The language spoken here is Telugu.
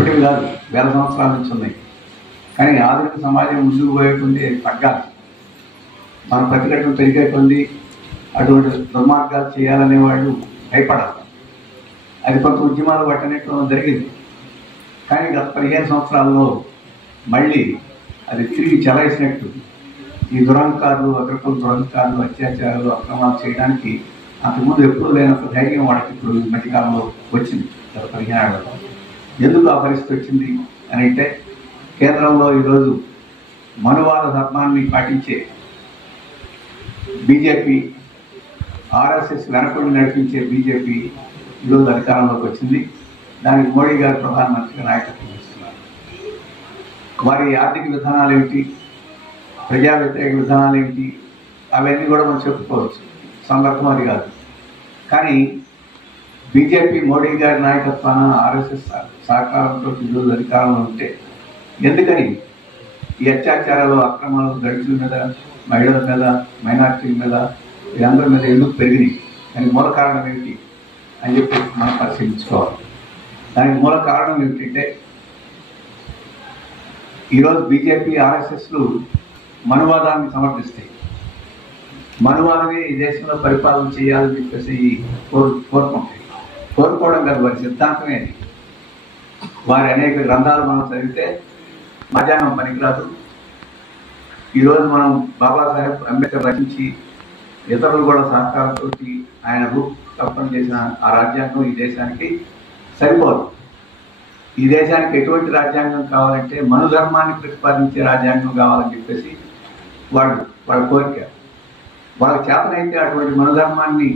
ఇప్పటివి కాదు, వేల సంవత్సరాల నుంచి ఉన్నాయి. కానీ ఆధునిక సమాజం ముందుకు పోయేటువంటి తగ్గాలి. మన ప్రతిఘటన పెరిగే కొద్ది అటువంటి దుర్మార్గాలు చేయాలనే వాళ్ళు భయపడాలి. అది కొంత ఉద్యమాలు పట్టనట్టు జరిగింది. కానీ గత 15 సంవత్సరాల్లో మళ్ళీ అది తిరిగి చెలాయిసినట్టు ఈ దురహంకారులు, అగ్రకుల దురహంకారులు, అత్యాచారాలు, అక్రమాలు చేయడానికి అంతకుముందు ఎప్పుడూ లేనంత ధైర్యం వాళ్ళకి ఇప్పుడు ఈ మధ్యకాలంలో వచ్చింది. గత 15 ఏళ్లలో ఎందుకు ఆ పరిస్థితి వచ్చింది అని అంటే, కేంద్రంలో ఈరోజు మనువాద ధర్మాన్ని పాటించే బీజేపీ, ఆర్ఎస్ఎస్ వెనకుండి నడిపించే బీజేపీ ఈరోజు అధికారంలోకి వచ్చింది. దానికి మోడీ గారు ప్రధానమంత్రిగా నాయకత్వం వస్తున్నారు. వారి ఆర్థిక విధానాలు ఏమిటి, ప్రజా వ్యతిరేక విధానాలు ఏమిటి, అవన్నీ కూడా మనం చెప్పుకోవచ్చు. సందర్భం అది కాదు. కానీ బీజేపీ మోడీ గారి నాయకత్వాన ఆర్ఎస్ఎస్ సహకారంతో ఈరోజు అధికారంలో ఉంటే ఎందుకని ఈ అత్యాచారాలు, అక్రమాలు దళితుల మీద, మహిళల మీద, మైనార్టీల మీద, వీరందరి మీద ఎందుకు పెరిగినాయి? దానికి మూల కారణం ఏమిటి అని చెప్పి మనం పరిశీలించుకోవాలి. దానికి మూల కారణం ఏమిటంటే, ఈరోజు బీజేపీ, ఆర్ఎస్ఎస్లు మనువాదాన్ని సమర్థిస్తాయి. మనువాదమే ఈ దేశంలో పరిపాలన చేయాలని చెప్పేసి కోరుకుంటాయి. కోరుకోవడం కాదు, వారి సిద్ధాంతమే అది. వారి అనేక గ్రంథాలు మనం చదివితే మధ్యాహ్నం పనికిరాదు. ఈరోజు మనం బాబాసాహెబ్ అంబేద్కర్ రచించి ఇతరులు కూడా సహకారంతో ఆయన రూపకల్పన చేసిన ఆ రాజ్యాంగం ఈ దేశానికి సరిపోదు. ఈ దేశానికి ఎటువంటి రాజ్యాంగం కావాలంటే మనుధర్మాన్ని ప్రతిపాదించే రాజ్యాంగం కావాలని చెప్పేసి వాళ్ళ కోరిక. వాళ్ళ చేతనైతే అటువంటి మనుధర్మాన్ని